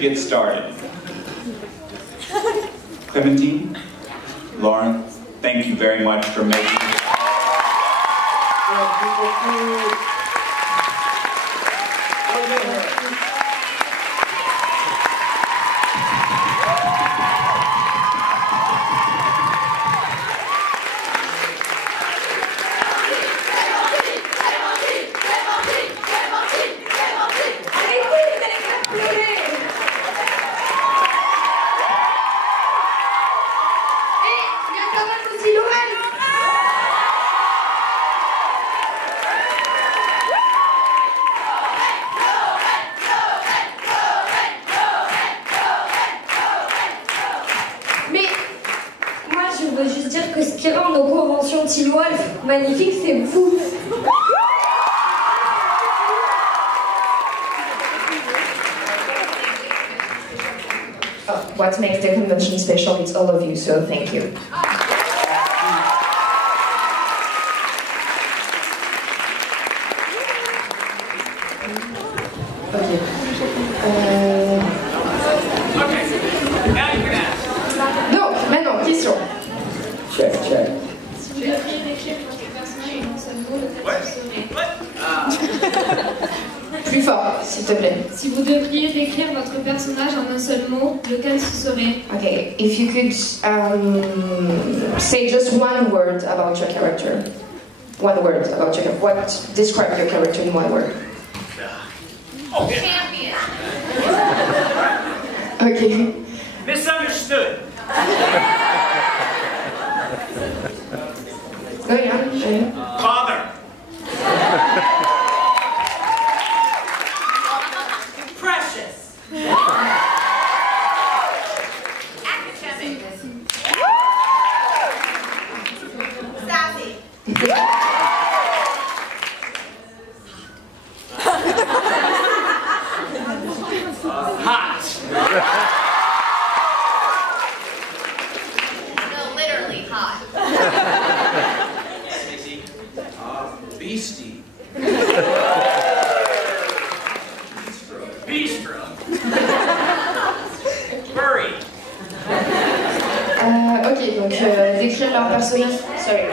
to get started. Clementine, Lauren, thank you very much for making this. Magnifique, c'est vous. What makes the convention special? It's all of you, so thank you. Okay. Donc, maintenant, question. Check. Si vous devriez décrire votre personnage en un seul mot, lequel ce serait? Plus fort, s'il te plaît. Si vous devriez décrire votre personnage en un seul mot, lequel ce serait? Okay, if you could say just one word about your character. One word about your character. What describe your character in one word? Champion. Okay. Misunderstood. Go on. Father. Precious. Academic. Sassy. Hot. No, literally hot. Beastie. Bistro. Furry. Ok, donc décrire leur personnage. Sorry.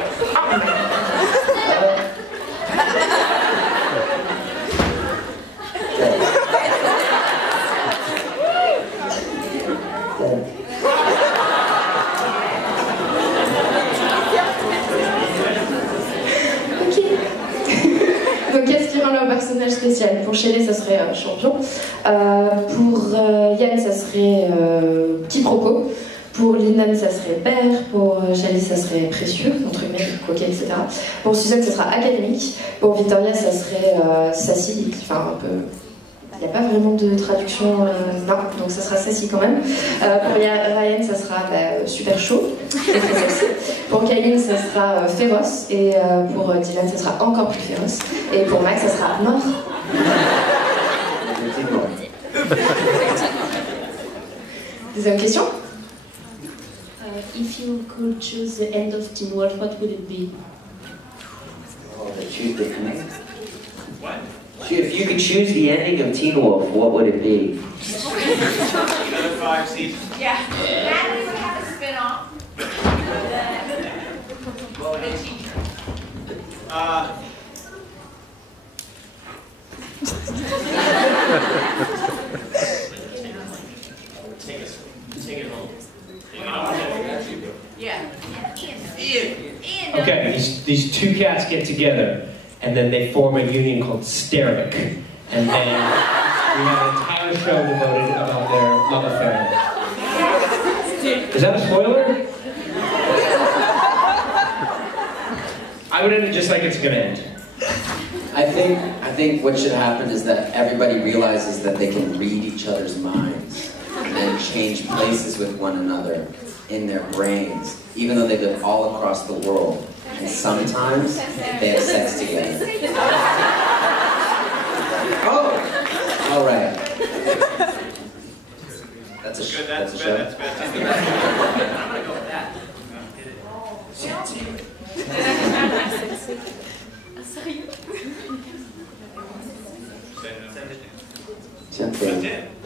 Donc qu'est-ce qui rend leur personnage spécial? Pour Shelley, ça serait champion. Pour Yann, ça serait quiproquo. Pour Linan, ça serait père. Pour Shelley, ça serait précieux, entre guillemets, coquet, etc. Pour Suzanne, ça sera académique. Pour Victoria, ça serait sassy, enfin un peu... Il n'y a pas vraiment de traduction, non, donc ça sera sassy quand même. Pour Ryan, ça sera super chaud et très sexy. Pour Kaline, ça sera féroce. Et pour Dylan, ça sera encore plus féroce. Et pour Max, ça sera mort. Deuxième question. If you could choose the end of Teen Wolf, what would it be? What? If you could choose the ending of Teen Wolf, what would it be? Another 5 seasons. Yeah. Natalie would have a spin-off. What would a teacher? Take it home. Yeah. Ian. Okay, these two cats get together, and then they form a union called Steric. And then we have an entire show devoted about their love affair. Is that a spoiler? I would end it just like it's gonna end. I think what should happen is that everybody realizes that they can read each other's minds and then change places with one another in their brains, even though they live all across the world. And sometimes they have sex together. Oh! All right. That's a Good, that's a show. That's bad. I'm gonna go with that.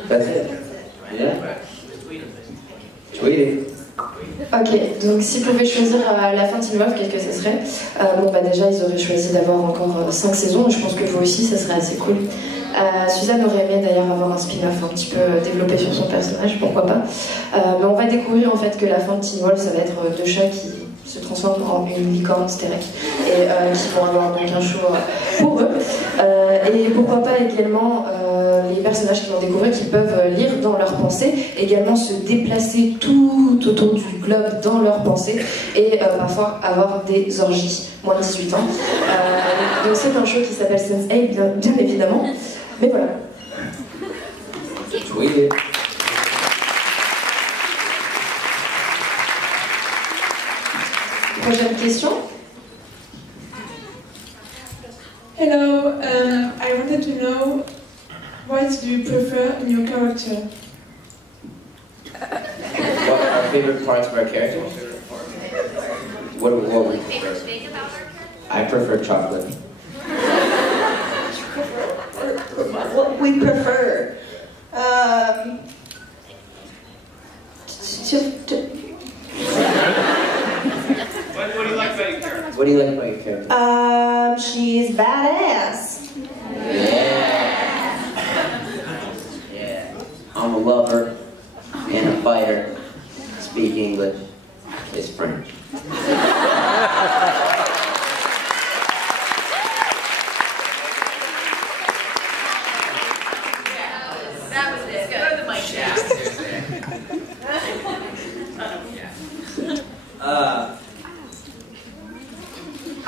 That's it. Ok, donc s'ils pouvaient choisir la fin de Teen Wolf, qu'est-ce que ça serait? Bon bah déjà ils auraient choisi d'avoir encore 5 saisons, et je pense que vous aussi ça serait assez cool. Suzanne aurait aimé d'ailleurs avoir un spin-off un petit peu développé sur son personnage, pourquoi pas. Mais on va découvrir en fait que la fin de Teen Wolf ça va être 2 chats qui se transforment en une licorne stérique et qui vont avoir donc un show pour eux. Et pourquoi pas également les personnages qui vont découvrir qui peuvent lire dans leurs pensées, également se déplacer tout autour du globe dans leurs pensées et parfois avoir des orgies, moins de 18 ans. Donc c'est un show qui s'appelle Sense8 bien évidemment, mais voilà. Oui. Prochaine question. Hello, I wanted to know what do you prefer in your character? What are our favorite parts of our character? What we prefer? I prefer chocolate. What we prefer. What do you like about your character? What do you like about your character? She's badass. Yeah. I'm a lover and a fighter. Speak English. It's French. That was it. Go to the mic now.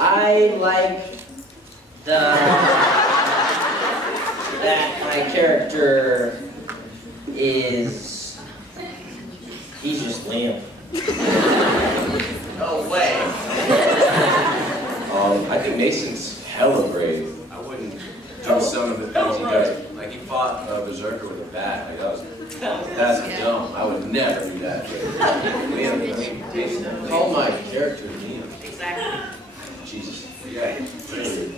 I like that my character is, he's just Liam. No way. I think Mason's hella brave. I wouldn't do some of the things he does. Like he fought a berserker with a bat. Like that's dumb. I would never do that. Liam, I mean, Mason, call my character Liam. Exactly. Jesus. Yeah. Really.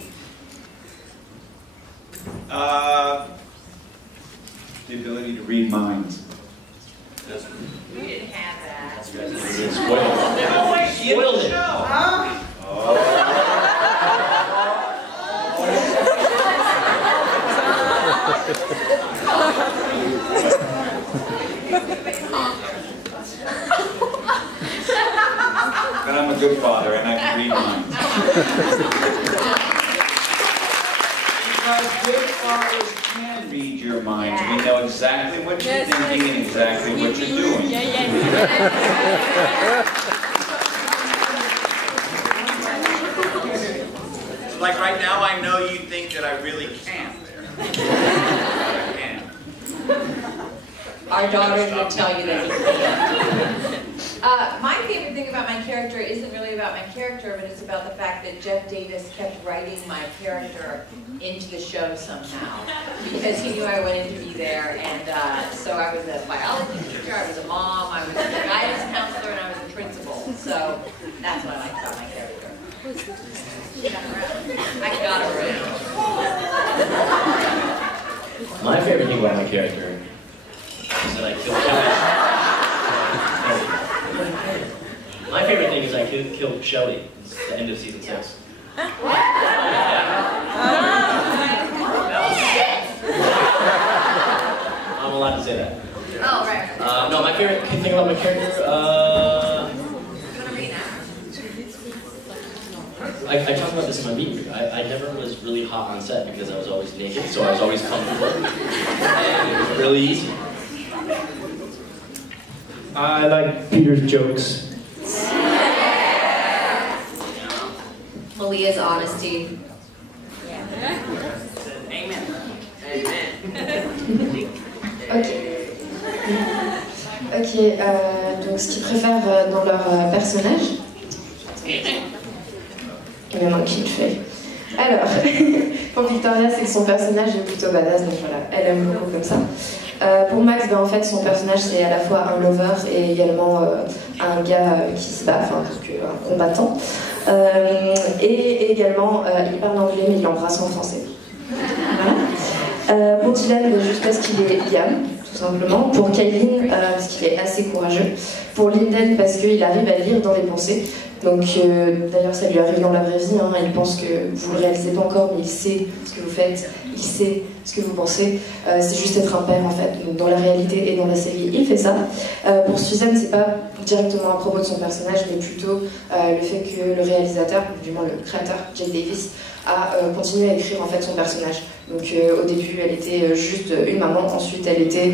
The ability to read minds. We didn't have that. That's spoiled. No way, Spoiled it. But I'm a good father and I can read minds. Because good fathers can read your minds. We know exactly what you're thinking and exactly what you're doing. Like right now, I know you think that I really can't. I can. Our daughters will tell you that you can't. My favorite thing about my character isn't really about my character, but it's about the fact that Jeff Davis kept writing my character into the show somehow. Because he knew I wanted to be there, and so I was a biology teacher, I was a mom, I was a guidance counselor, and I was a principal. So that's what I like about my character. I got around. My favorite thing about my character is that I kill Shelly. My favorite thing is I killed Shelly. It's the end of season 6. I'm allowed to say that. Oh, right. No, my favorite thing about my character, I talked about this in my meeting. I never was really hot on set because I was always naked, so I was always comfortable. And it was really easy. I like Peter's jokes. Malia's honesty. Amen. Ok, donc ce qu'ils préfèrent dans leur personnage. Il y en a un qui le fait. Alors, pour Victoria, c'est que son personnage est plutôt badass, donc voilà, elle aime beaucoup comme ça. Pour Max, ben, en fait, son personnage, c'est à la fois un lover et également un gars qui se bat, enfin, un combattant. Et également, il parle anglais, mais il embrasse en français. Voilà. Pour Dylan, juste parce qu'il est Liam, tout simplement. Pour Kailin, parce qu'il est assez courageux. Pour Linden, parce qu'il arrive à lire dans les pensées. Donc, d'ailleurs, ça lui arrive dans la vraie vie. Hein. Il pense que vous ne le réalisez pas encore, mais il sait ce que vous faites, il sait ce que vous pensez. C'est juste être un père, en fait. Donc, dans la réalité et dans la série, il fait ça. Pour Suzanne, c'est pas directement à propos de son personnage, mais plutôt le fait que le réalisateur, du moins le créateur, Jake Davis, a continué à écrire en fait son personnage. Donc au début elle était juste une maman, ensuite elle était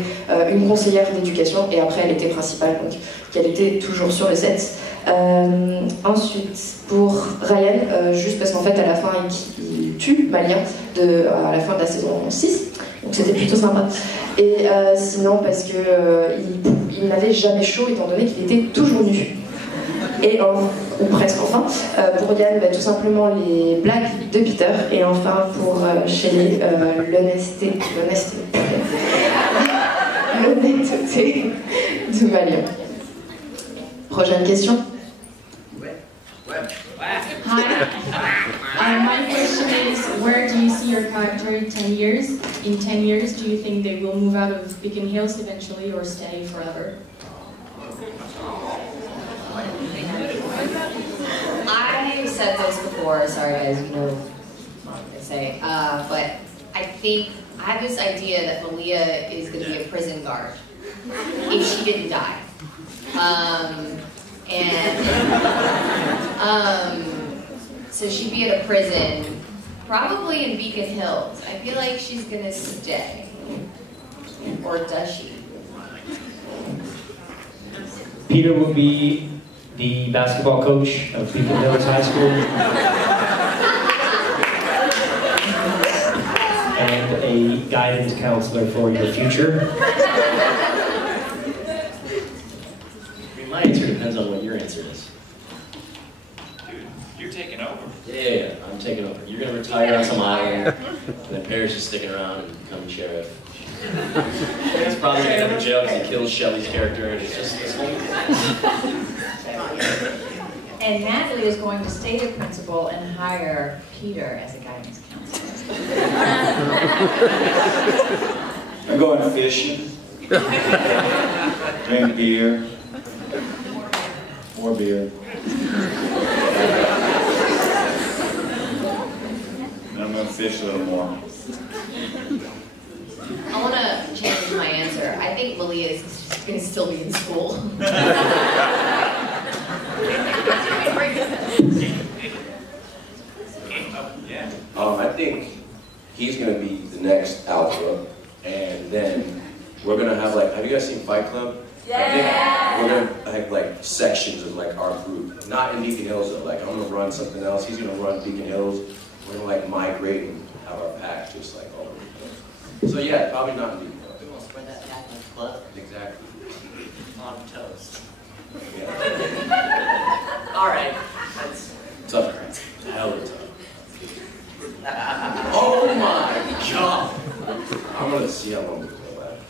une conseillère d'éducation et après elle était principale, donc elle était toujours sur le set. Ensuite pour Ryan, juste parce qu'en fait à la fin il tue Malia à la fin de la saison 6, donc c'était plutôt sympa. Et sinon parce que il n'avait jamais chaud étant donné qu'il était toujours nu. Et ou presque enfin, pour Yann, tout simplement les blagues de Peter, et enfin pour Shelley, l'honnêteté de Malia. Prochaine question. Hi. My question is, where do you see your character in 10 years? In 10 years, do you think they will move out of Beacon Hills eventually or stay forever? I've said this before, sorry guys, you know what I'm going to say, but I think, I have this idea that Malia is going to be a prison guard if she didn't die. So she'd be at a prison, probably in Beacon Hills. I feel like she's going to stay. Or does she? Peter will be the basketball coach of Beacon Hills High School. And a guidance counselor for your future. My answer depends on what your answer is. Dude, you're taking over. Yeah, I'm taking over. You're going to retire on some island, and then Paris is sticking around and becoming sheriff. He's probably going to go to jail because he kills Shelley's character, and it's just this whole And Natalie is going to stay the principal and hire Peter as a guidance counselor. I'm going fishing. Drink beer. More beer. And I'm going to fish a little more. I want to change my answer. I think Malia is going to still be in school. I think he's going to be the next alpha, and then we're going to have like, have you guys seen Fight Club? Yeah. I think we're going to have like sections of like our group. Not in Beacon Hills though, like I'm going to run something else, he's going to run Beacon Hills. We're going to like migrate and have our pack just like all over the place. So yeah, probably not in Beacon Hills. We're going to spread that pack like a club. Exactly. On toast. Yeah. All right. That's tough, right? Hell of tough. Oh my god! I'm gonna see how long we go left.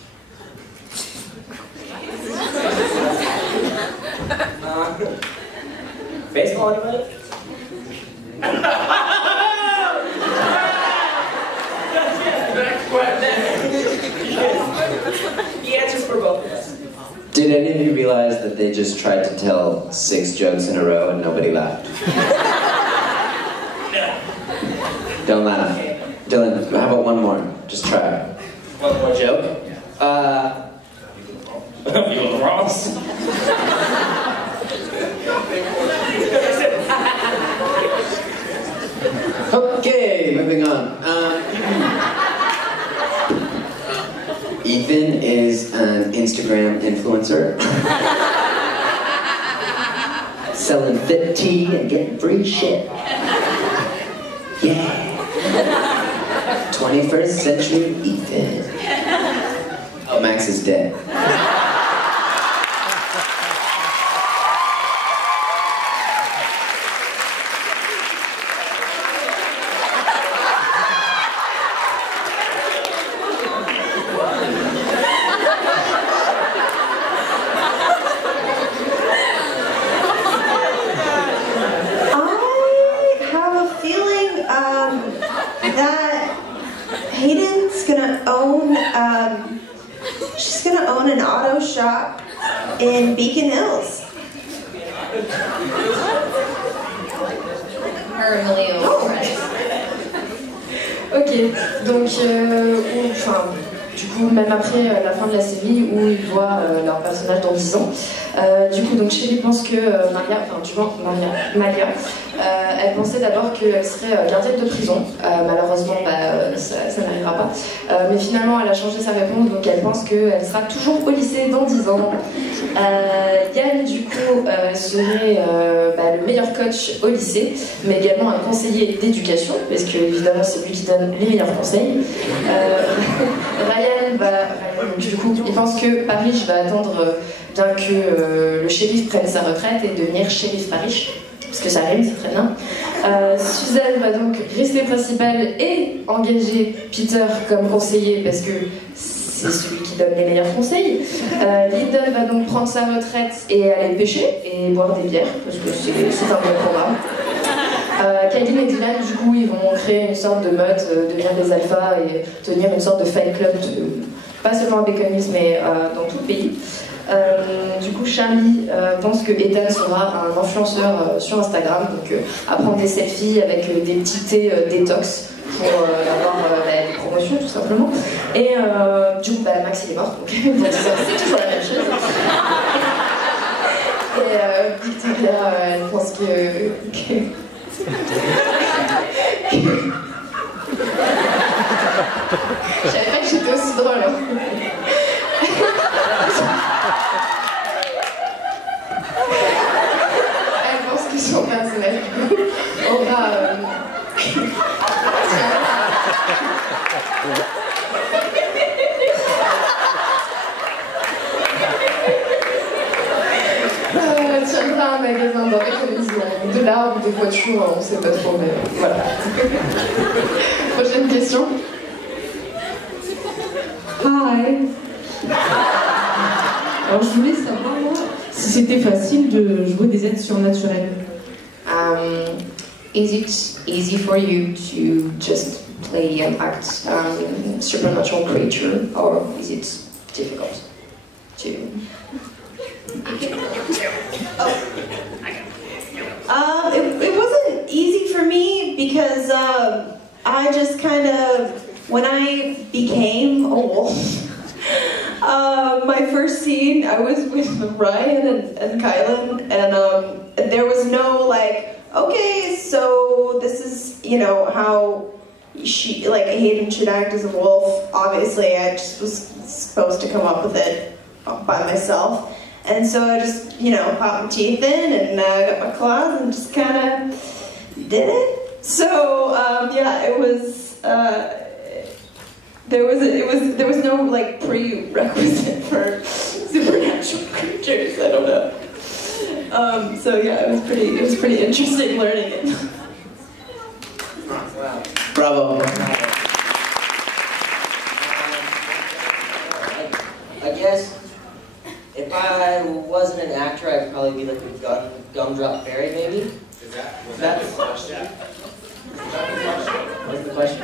Baseball, anybody? The answer's for both of us. Did any of you realize that they just tried to tell 6 jokes in a row and nobody laughed? No. Don't laugh. Dylan, how about one more? Just try. One more joke? You look Ross. Okay, moving on. Ethan is an Instagram influencer. Selling fit tea and getting free shit. Yeah. 21st century Ethan. Oh, Max is dead. Hayden's gonna own, she's gonna in Beacon Hills. Ok, donc, du coup, même après la fin de la série où ils voient leur personnage dans 10 ans, du coup, donc Shelly pense que Maria, elle pensait d'abord qu'elle serait gardienne de prison. Malheureusement, ça n'arrivera pas. Mais finalement, elle a changé sa réponse, donc elle pense qu'elle sera toujours au lycée dans 10 ans. Yann, du coup, serait le meilleur coach au lycée, mais également un conseiller d'éducation, parce que évidemment, c'est lui qui donne les meilleurs conseils. Ryan, du coup, il pense que Parrish va attendre bien que le shérif prenne sa retraite et devenir shérif Parrish, parce que ça rime, c'est très bien. Suzanne va donc rester principale et engager Peter comme conseiller, parce que c'est celui qui donne les meilleurs conseils. Lyndon va donc prendre sa retraite et aller pêcher et boire des bières, parce que c'est un bon programme. Kylie et Dylan, du coup, ils vont créer une sorte de meute, devenir des alphas et tenir une sorte de fight club, pas seulement à Beacon Hills, mais dans tout le pays. Du coup, Charlie pense que Ethan sera un influenceur sur Instagram, donc à prendre des selfies avec des petits thés détox pour avoir des promotions, tout simplement. Et du coup, Max il est mort, donc c'est toujours la même chose. Et Victoria, elle pense que... Je savais pas que j'étais aussi drôle. Hein. Elle pense que son personnage aura... tiendra un magasin dans les de l'art ou de voitures, on sait pas trop, mais voilà. Prochaine question. Hi. Alors je voulais savoir si c'était facile de jouer des êtres surnaturels. Is it easy for you to just play and act supernatural creature, or is it difficult to? It wasn't easy for me because I just kind of, when I became a wolf, my first scene, I was with Ryan and Kylan, and there was no like, okay, so this is, you know, how she, like, Hayden should act as a wolf. Obviously, I just was supposed to come up with it by myself. And so I just, you know, popped my teeth in and got my claws and just kind of did it. So, yeah, it was, there was no, like, prerequisite for supernatural creatures, I don't know. So yeah, it was pretty interesting learning it. Wow. Bravo. I guess if I wasn't an actor, I'd probably be like a gumdrop fairy, maybe. Was that the question? What's the question?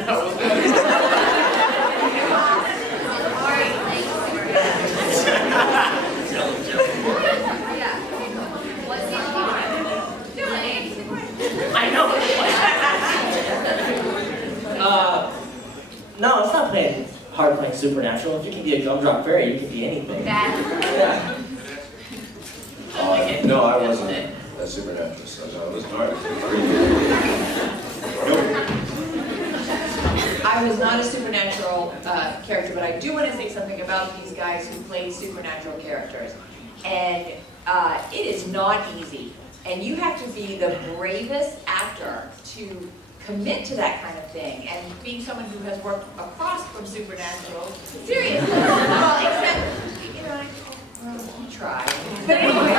I know. No, it's not hard playing supernatural. If you can be a gumdrop fairy, you can be anything. Yeah. No, I wasn't a supernatural, so no, it was hard. I was not a supernatural character, but I do want to say something about these guys who played supernatural characters. And it is not easy. And you have to be the bravest actor to commit to that kind of thing. And being someone who has worked across from supernatural, seriously. Well, except, you know, you try. But anyway,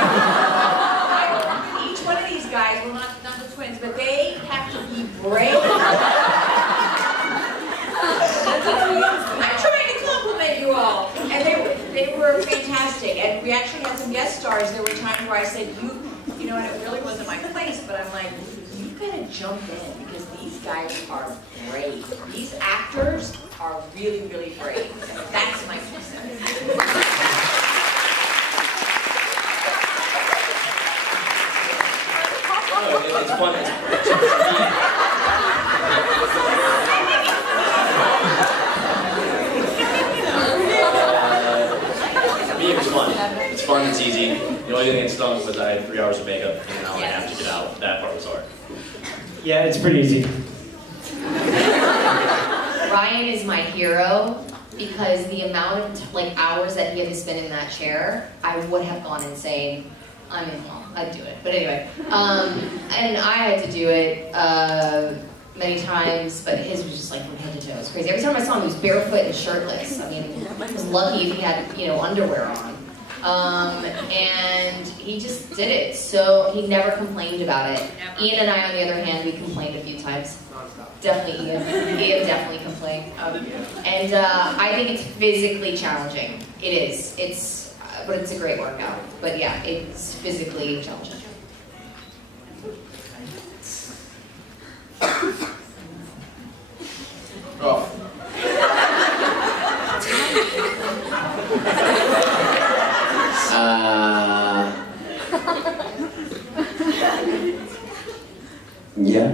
each one of these guys, well, not the twins, but they have to be brave. I'm trying to compliment you all. And they were fantastic. And we actually had some guest stars. There were times where I said, you know, and it really wasn't my place, but I'm like, you gotta jump in because these guys are brave. These actors are really, really brave. That's my 2 cents. it's fun. For me, it was fun. It's fun, it's easy. The only thing that stunk was I had 3 hours of makeup and an hour and a half to get out. That part was hard. Yeah, it's pretty easy. Ryan is my hero because the amount of hours that he had to spend in that chair, I would have gone insane. I mean, well, I'd do it, but anyway. And I had to do it many times, but his was just like from head to toe. It was crazy. Every time I saw him, he was barefoot and shirtless. I mean, I was lucky if he had, underwear on. And he just did it. So he never complained about it. Ian and I, on the other hand, we complained a few times. Definitely Ian. Ian definitely complained. And I think it's physically challenging. It is. But it's a great workout. But yeah, it's physically challenging. Oh. Yeah.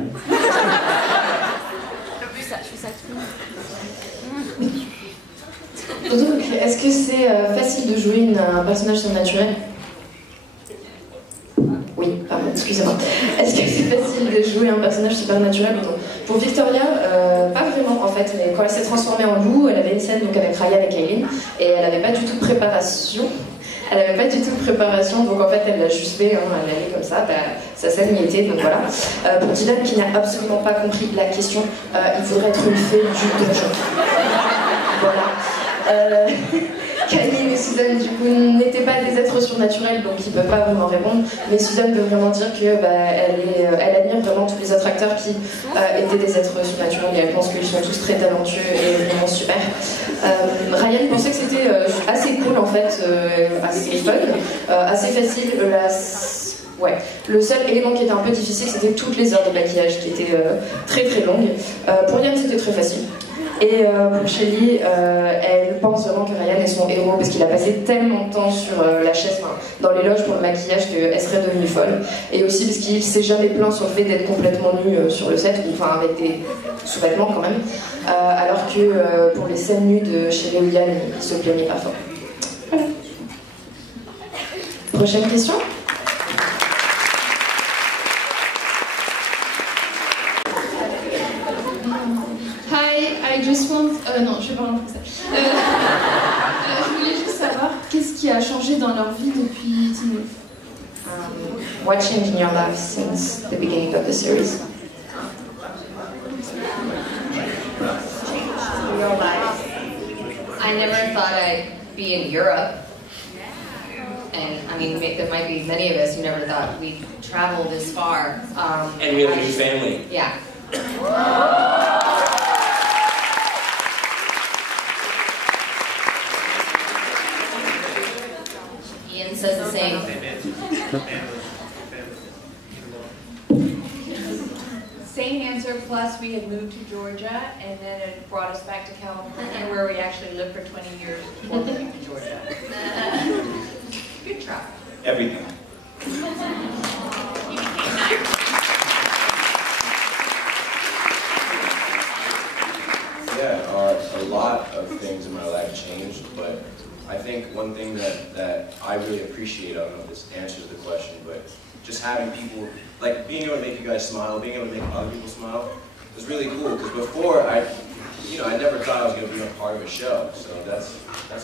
Donc, est-ce que c'est facile de jouer un personnage surnaturel? Oui, pardon, excusez-moi. Est-ce que c'est facile de jouer un personnage supernaturel? Pour Victoria, pas vraiment en fait, mais quand elle s'est transformée en loup, elle avait une scène donc, avec Ryan et Kaylin, et elle n'avait pas du tout de préparation. Donc en fait elle l'a juste fait, elle allait comme ça, sa scène y était, donc voilà. Pour Dylan qui n'a absolument pas compris la question, il faudrait être une fée du donjon. Voilà. Kaylin et Suzanne du coup n'étaient pas des êtres surnaturels, donc ils ne peuvent pas vraiment répondre, mais Suzanne peut vraiment dire que elle admire vraiment tous les autres acteurs qui étaient des êtres surnaturels et elle pense qu'ils sont tous très talentueux et vraiment super. Ryan pensait que c'était assez cool en fait, assez fun, assez facile. Ouais. Le seul élément qui était un peu difficile, c'était toutes les heures de maquillage qui étaient très très longues. Pour Yann, c'était très facile. Et pour Shelly, elle pense vraiment que Ryan est son héros parce qu'il a passé tellement de temps sur la chaise, dans les loges pour le maquillage qu'elle serait devenue folle. Et aussi parce qu'il s'est jamais plaint sur le fait d'être complètement nu sur le set, enfin avec des sous-vêtements quand même. Alors que pour les scènes nues de Shelly ou Yann, il se plaignait pas fort. Voilà. Prochaine question. I just want... non, je vais parler en français. Je voulais juste savoir qu'est-ce qui a changé dans leur vie depuis Teen Wolf. What changed in your life since the beginning of the series? Your life. I never thought I'd be in Europe. And I mean, there might be many of us who never thought we'd travel this far. And we have a new family. Yeah. Ian says the same. Same answer, plus we had moved to Georgia, and then it brought us back to California, where we actually lived for 20 years before moving to Georgia. Good try. Everything. Yeah, a lot of things in my life changed, but I think one thing that I really appreciate, I don't know if this answers the question, but just having people, like being able to make you guys smile, being able to make other people smile, was really cool, because before, I never thought I was going to be a part of a show, so that's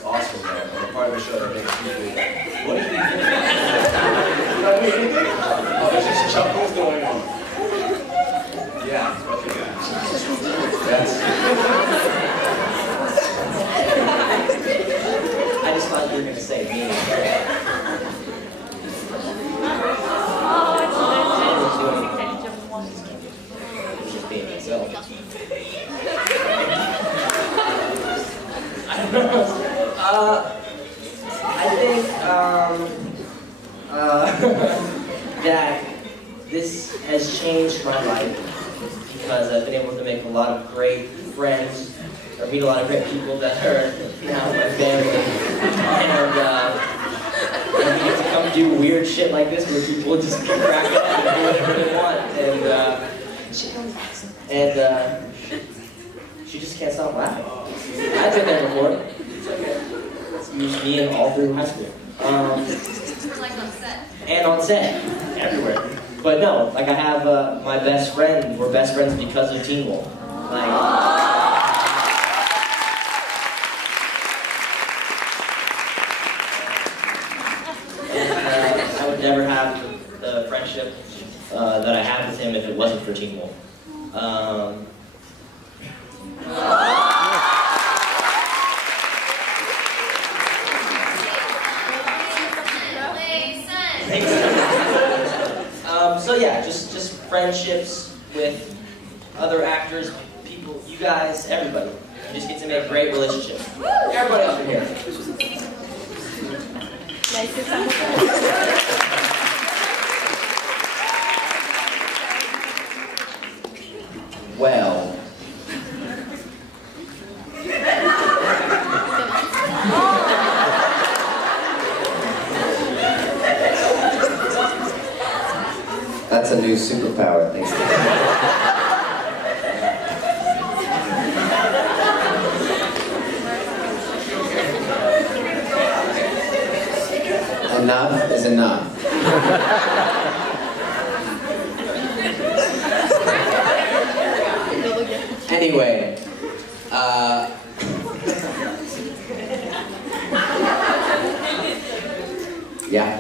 awesome, man. I'm a part of a show that makes people, what are you doing? You're not doing anything? Oh, there's just chuckles going on. Yeah, okay. I just thought you were going to say me. Just being myself. I don't know. I think that this has changed my life because I've been able to make a lot of great friends, or meet a lot of great people that are now my family, and we get to come do weird shit like this where people just crack up and do whatever they want. and she just can't stop laughing. I've been there before. It's okay. It's used me and all through high school. Like on set. And on set, everywhere. But no, like I have my best friend. We're best friends because of Teen Wolf. Like. I would never have the friendship that I have with him if it wasn't for Teen Wolf. So yeah, just friendships with other actors, people, you guys, everybody. You just get to make great relationships. Everybody up in here. Well, that's a new superpower, thanks to Enough is enough. Anyway, yeah.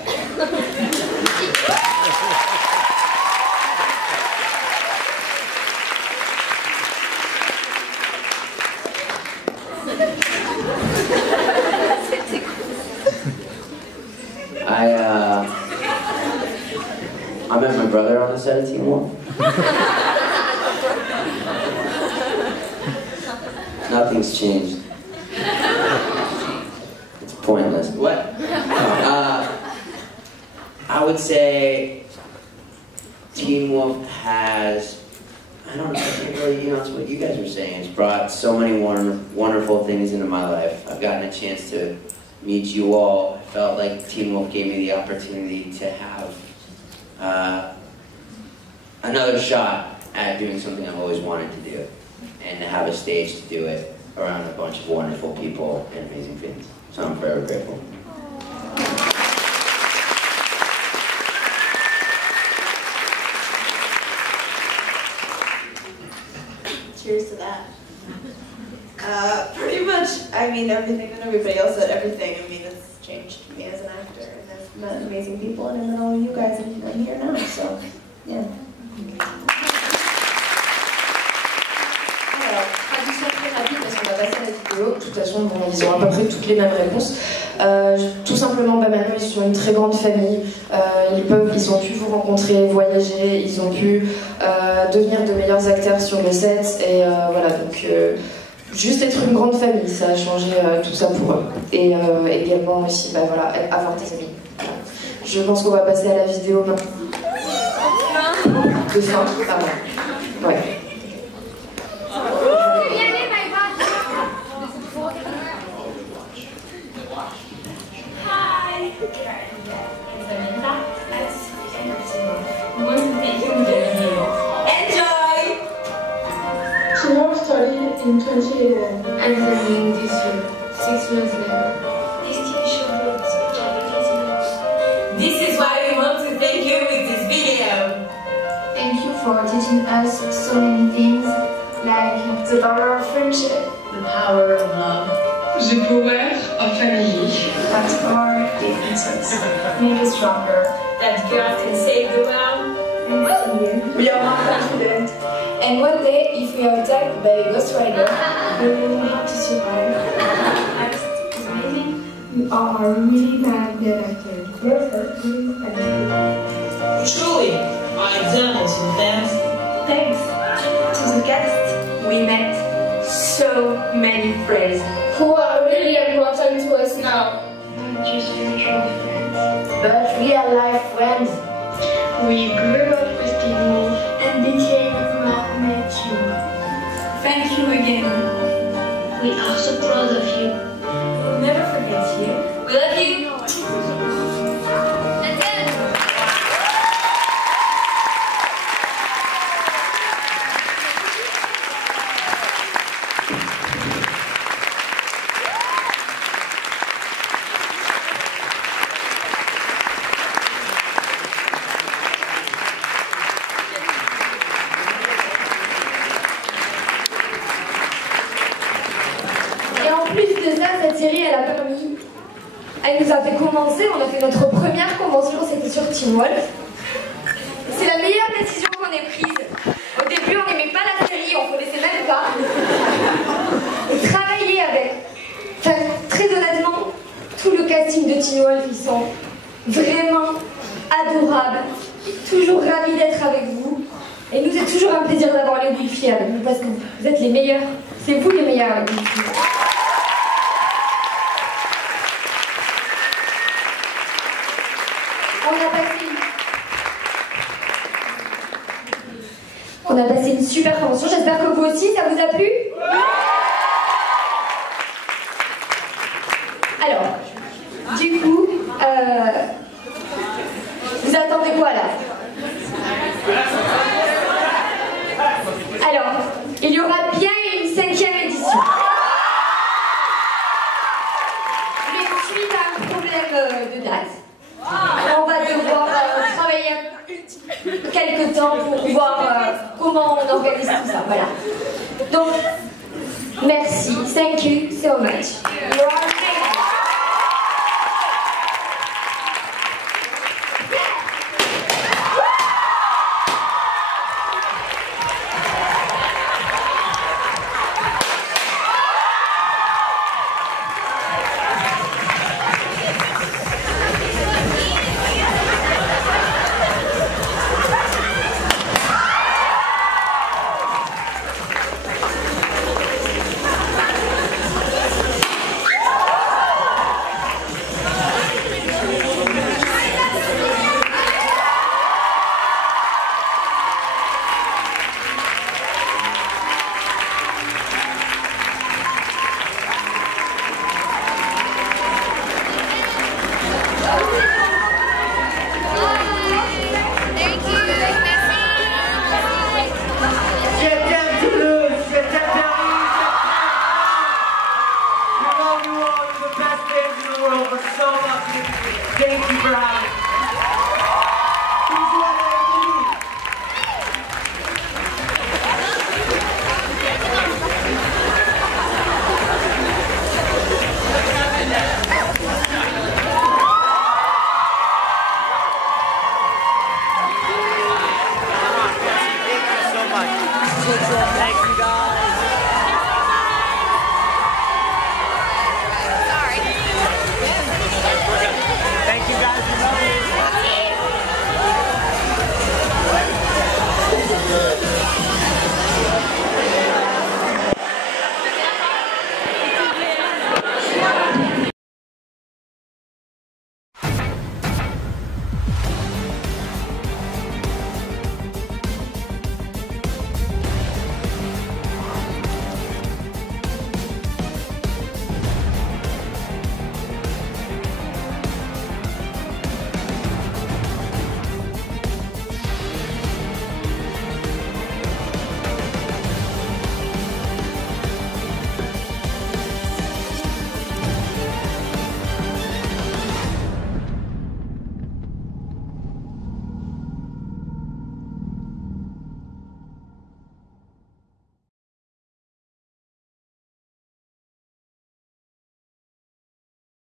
I met my brother on the set of Teen Wolf. Nothing's changed. It's pointless. What? I would say Teen Wolf has, I don't know, I can't really, you know, it's what you guys were saying. It's brought so many wonderful things into my life. I've gotten a chance to meet you all. I felt like Teen Wolf gave me the opportunity to have another shot at doing something I've always wanted to do, and to have a stage to do it around a bunch of wonderful people and amazing things. So I'm forever grateful. Cheers to that. Pretty much, I mean, everything and everybody else said everything. I mean, it's changed me as an actor, and I've met amazing people, and I met all of you guys, and I'm here now, so, yeah. Traduction très rapide parce qu'on va passer à la vidéo. De toute façon, bon, ils ont à peu près toutes les mêmes réponses. Tout simplement, maintenant ils sont une très grande famille. Ils ont pu vous rencontrer, voyager, ils ont pu devenir de meilleurs acteurs sur le set. Et voilà, donc juste être une grande famille, ça a changé tout ça pour eux. Et également aussi, voilà, avoir des amis. Voilà. Je pense qu'on va passer à la vidéo maintenant. De fin, pardon. Ouais. In 2011. And then this year, 6 months later. This TV show brought Japanese. This is why we want to thank you with this video. Thank you for teaching us so many things, like the power of friendship, the power of love, The power of family. that our differences make us stronger, That God can save the world. we are more confident. And one day, if we are attacked by a ghost rider, we will know how to survive. It's amazing. You are a really bad actor. Truly, our examples of that. Thanks to the cast, we met so many friends who are really important to us now. Not just virtual friends. But real life friends. We grew up with Teen Wolf And became met you. Thank you again. We are so proud of you. We'll never forget you. We love you. Elle nous a fait commencer, on a fait notre première convention, c'était sur Teen Wolf. C'est la meilleure décision qu'on ait prise. Au début, on n'aimait pas la série, on ne connaissait même pas. Et travailler avec, enfin, très honnêtement, tout le casting de Teen Wolf, ils sont vraiment adorables. Toujours ravis d'être avec vous. Et nous, c'est toujours un plaisir d'avoir les Wi-Fi avec vous parce que vous êtes les meilleurs. C'est vous les meilleurs avec Wi-Fi. On a passé une super convention, j'espère que vous aussi, ça vous a plu? Alors, du coup, vous attendez quoi là? Alors, il y aura bien une 5e édition. Mais suite à un problème de date, on va devoir travailler quelques temps pour voir comment on organise tout ça. Voilà. Donc, merci. Thank you so much. You are amazing. Thank you for having me. Thank you so much. Thank you.